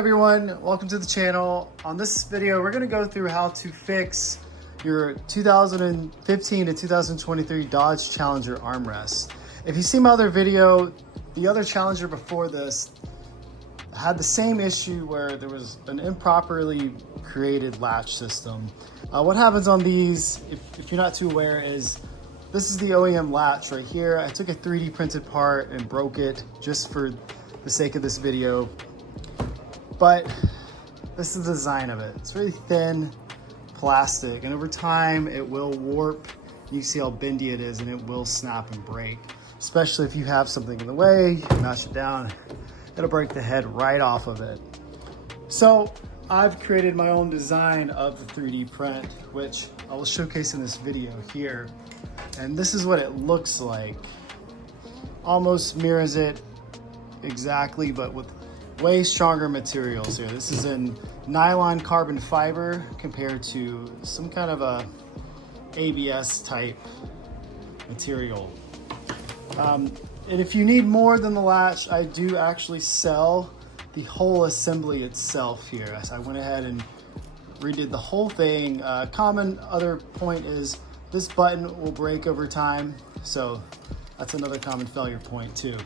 everyone, welcome to the channel. On this video, we're going to go through how to fix your 2015 to 2023 Dodge Challenger armrest. If you see my other video, the other Challenger before this had the same issue where there was an improperly created latch system. What happens on these, if you're not too aware, is this is the OEM latch right here. I took a 3D printed part and broke it just for the sake of this video. But this is the design of it. It's really thin plastic, and over time it will warp. You can see how bendy it is, and it will snap and break. Especially if you have something in the way, you mash it down, it'll break the head right off of it. So I've created my own design of the 3D print, which I will showcase in this video here. And this is what it looks like. Almost mirrors it exactly, but with way stronger materials here. This is in nylon carbon fiber compared to some kind of a ABS type material. And if you need more than the latch, I do actually sell the whole assembly itself here. So I went ahead and redid the whole thing. Common other point is this button will break over time. So that's another common failure point too.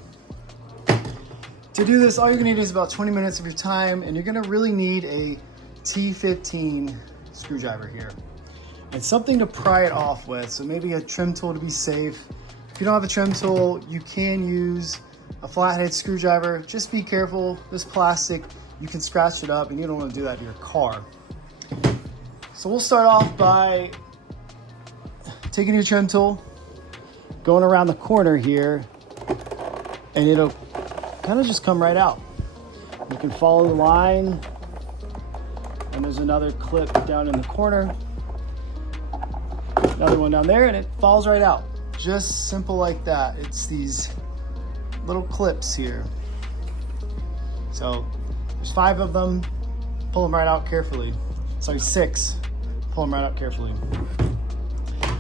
To do this, all you're gonna need is about 20 minutes of your time, and you're gonna really need a T15 screwdriver here. And something to pry it off with, so maybe a trim tool to be safe. If you don't have a trim tool, you can use a flathead screwdriver. Just be careful, this plastic, you can scratch it up, and you don't wanna do that to your car. So we'll start off by taking your trim tool, going around the corner here, and it'll kind of just come right out. You can follow the line, and there's another clip down in the corner, another one down there, and it falls right out. Just simple like that. It's these little clips here. So there's 5 of them. Pull them right out carefully. Sorry, 6. Pull them right out carefully.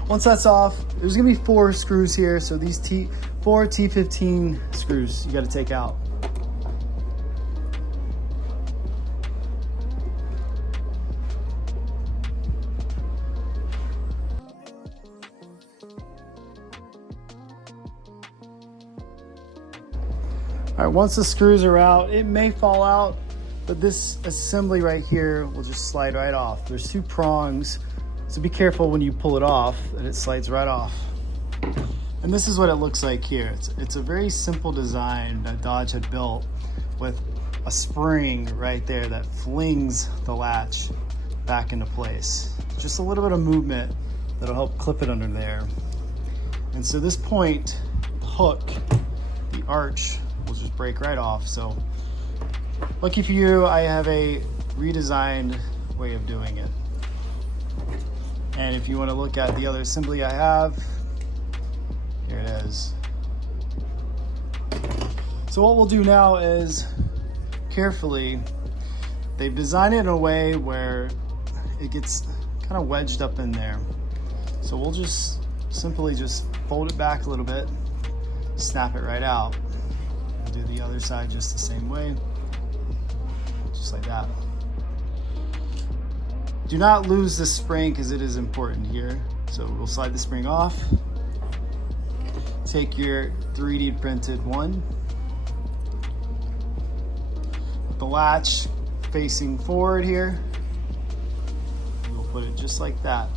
Once that's off, there's gonna be 4 screws here. So these 4 T15 screws you gotta take out. All right, once the screws are out, it may fall out, but this assembly right here will just slide right off. There's 2 prongs, so be careful when you pull it off that it slides right off. And this is what it looks like here. It's a very simple design that Dodge had built with a spring right there that flings the latch back into place. Just a little bit of movement that'll help clip it under there. And so this point, the hook, the arch, will just break right off. So lucky for you, I have a redesigned way of doing it. And if you want to look at the other assembly I have, here it is. So what we'll do now is carefully, they've designed it in a way where it gets kind of wedged up in there. So we'll just simply just fold it back a little bit, snap it right out. Do the other side just the same way, just like that. Do not lose the spring because it is important here. So we'll slide the spring off. Take your 3D printed one. Put the latch facing forward here. We'll put it just like that.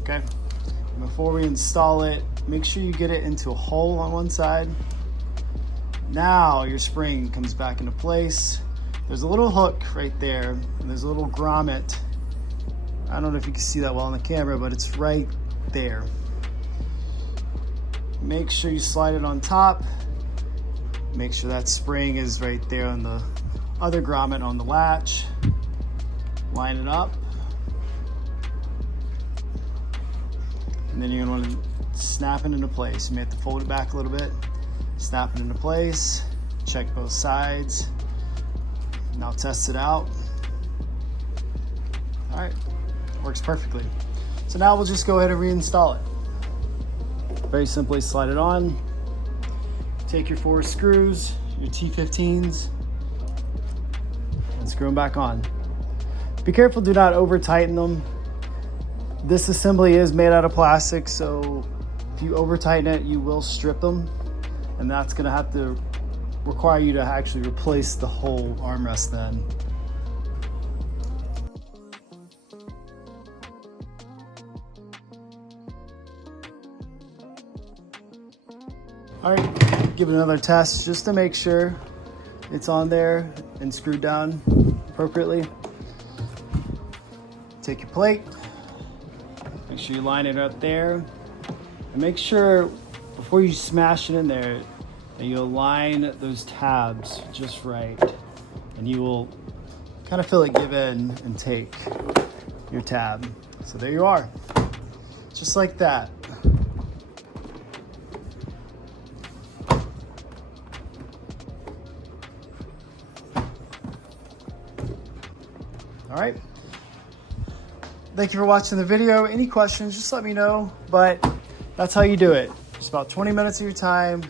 Okay. And before we install it, make sure you get it into a hole on one side. Now your spring comes back into place. There's a little hook right there, and there's a little grommet. I don't know if you can see that well on the camera, but it's right there. Make sure you slide it on top. Make sure that spring is right there on the other grommet on the latch. Line it up. And then you're gonna want to snap it into place. You may have to fold it back a little bit. Snap it into place, check both sides. Now test it out. All right, works perfectly. So now we'll just go ahead and reinstall it. Very simply slide it on. Take your 4 screws, your T15s, screw them back on. Be careful, do not over tighten them. This assembly is made out of plastic, so if you over tighten it, you will strip them, and that's gonna have to require you to actually replace the whole armrest then. All right, give it another test just to make sure it's on there and screwed down appropriately. Take your plate, make sure you line it up there, and make sure before you smash it in there that you align those tabs just right, and you will kind of feel it give in and take your tab. So there you are, just like that. All right. Thank you for watching the video. Any questions, just let me know, but that's how you do it. Just about 20 minutes of your time,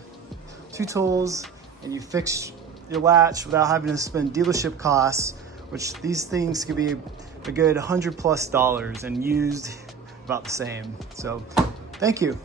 2 tools, and you fix your latch without having to spend dealership costs, which these things could be a good $100+ and used about the same. So thank you.